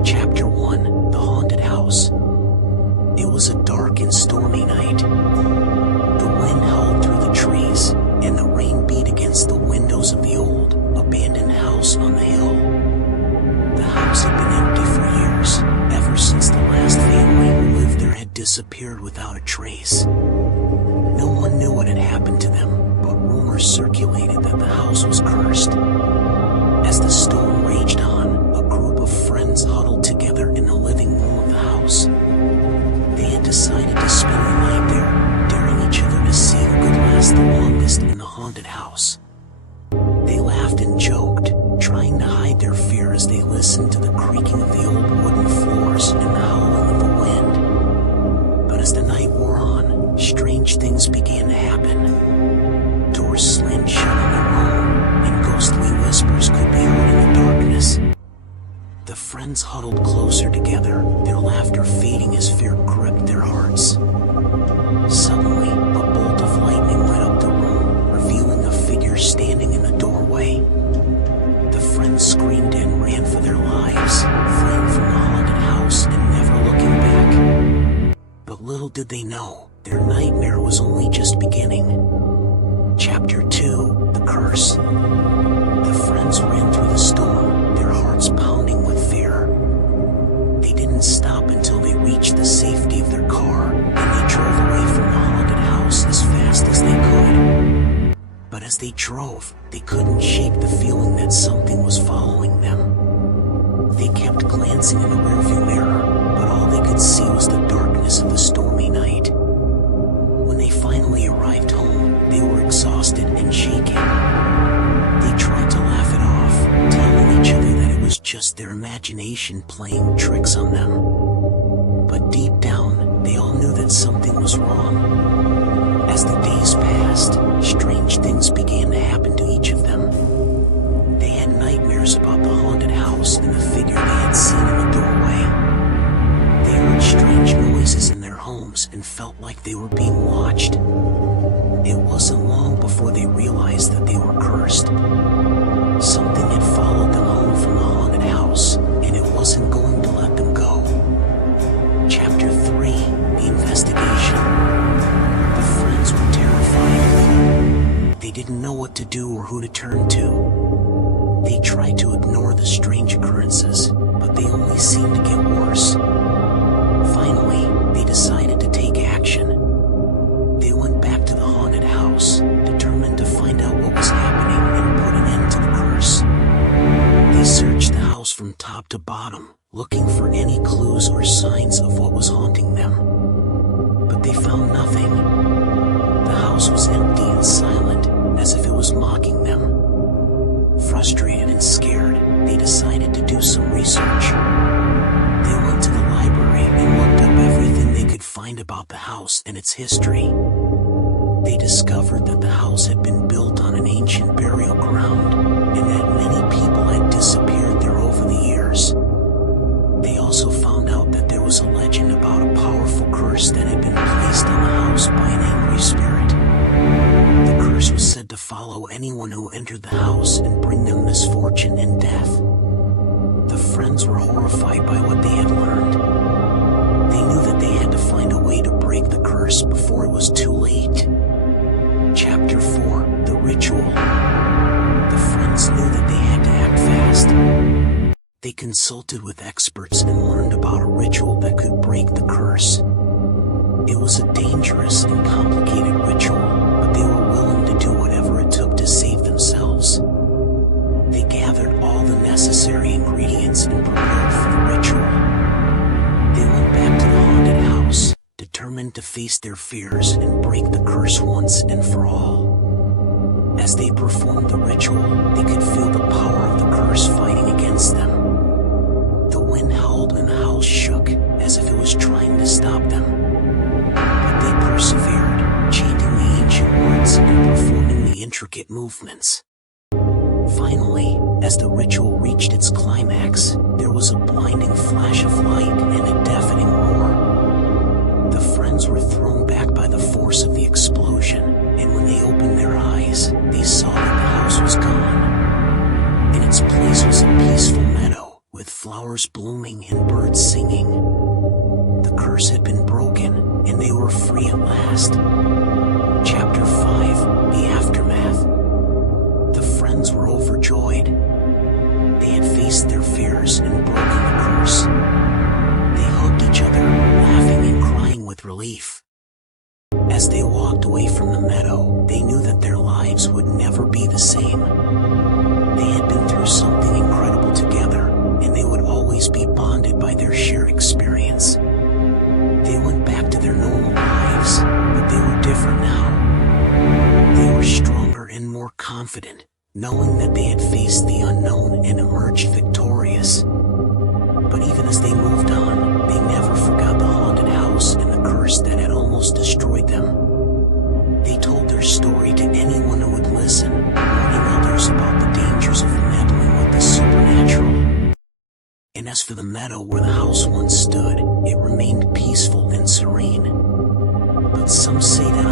Chapter 1: The Haunted House. It was a dark and stormy night. The wind howled through the trees, and the rain beat against the windows of the old, abandoned house on the hill. The house had been empty for years, ever since the last family who lived there had disappeared without a trace. No one knew what had happened to them, but rumors circulated that the house was cursed. As the storm raged on, a group of friends huddled together in the living room of the house. They had decided to spend the night there, daring each other to see who could last the longest in the haunted house. They laughed and joked, trying to hide their fear as they listened to the creaking of the old wooden floors and the howling of the wind. But as the night wore on, strange things began to happen. Doors slammed shut on their own, and ghostly whispers could be heard in the darkness. The friends huddled closer together, their laughter fading as fear gripped their hearts. Suddenly, a bolt of lightning lit up the room, revealing a figure standing in the doorway. The friends screamed and ran for their lives, fleeing from the haunted house and never looking back. But little did they know, their nightmare was only just beginning. Chapter 2: The Curse. The friends ran through the storm, their hearts pounding with fear. They didn't stop until they reached the safety of their car, and they drove away from the haunted house as fast as they could. But as they drove, they couldn't shake the feeling that something was following them. They kept glancing in the rearview mirror, but all they could see was the darkness of the stormy night. When they finally arrived home, they were exhausted and shaken. They tried to laugh it off, telling each other that it was just their imagination playing tricks on them. But deep down, they all knew that something was wrong. As the days passed, strange things began to happen to each of them. They had nightmares about the haunted house and the figure they had seen in the doorway. They heard strange noises in their homes and felt like they were being watched. It wasn't long before they realized that they were cursed. Something had followed them home from the haunted house, and it wasn't going to let them go. Chapter 3: The Investigation. The friends were terrified. They didn't know what to do or who to turn to. They tried to ignore the strange occurrences, but they only seemed to get worse. Finally, they decided to take action. They went back to the haunted house, determined to find out what was happening and put an end to the curse. They searched the house from top to bottom, looking for any clues or signs of what was haunting them. But they found nothing. The house was empty and silent, as if it was mocking them. Frustrated and scared, they decided to do some research. They went to the library and looked up everything they could find about the house and its history. They discovered that the house had been built on an ancient burial ground, and that many people had disappeared there over the years. They also found out that there was a legend about a powerful curse that had been placed on the house by an angry spirit. The curse was said to follow anyone who entered the house and bring them misfortune and death. The friends were horrified by what they had learned. They knew that they had to find a way to break the curse before it was too late. Chapter 4: The Ritual. The friends knew that they had to act fast. They consulted with experts and learned about a ritual that could break the curse. It was a dangerous and complicated ritual, but they were willing to do whatever it took to save themselves. They gathered all the necessary ingredients and prepared for the ritual. They went back to the haunted house, determined to face their fears and break the curse once and for all. As they performed the ritual, they could feel the power of the curse fighting against them. The wind howled and the house shook, as if it was trying to stop them. But they persevered, chanting the ancient words and performing the intricate movements. Finally, as the ritual reached its climax, there was a blinding flash of light and a deafening roar. The friends were thrown back by the force of the explosion, and when they opened their eyes, they saw that the house was gone. In its place was a peaceful meadow, with with flowers blooming and birds singing. The curse had been broken, and they were free at last. Chapter 5: The Aftermath. The friends were overjoyed. They had faced their fears and broken the curse. They hugged each other, laughing and crying with relief. As they walked away from the meadow, they knew that their lives would never be the same. They had been through something incredible together, and they would always be bonded by their shared experience. They went back to their normal lives, but they were different now. They were stronger and more confident, knowing that they had faced the unknown and emerged victorious. But even as they moved on, they never forgot the haunted house and the curse that had almost destroyed them. They told their story to anyone who would listen, warning others about the dangers of meddling with the supernatural. And as for the meadow where the house once stood, it remained peaceful and serene. But some say that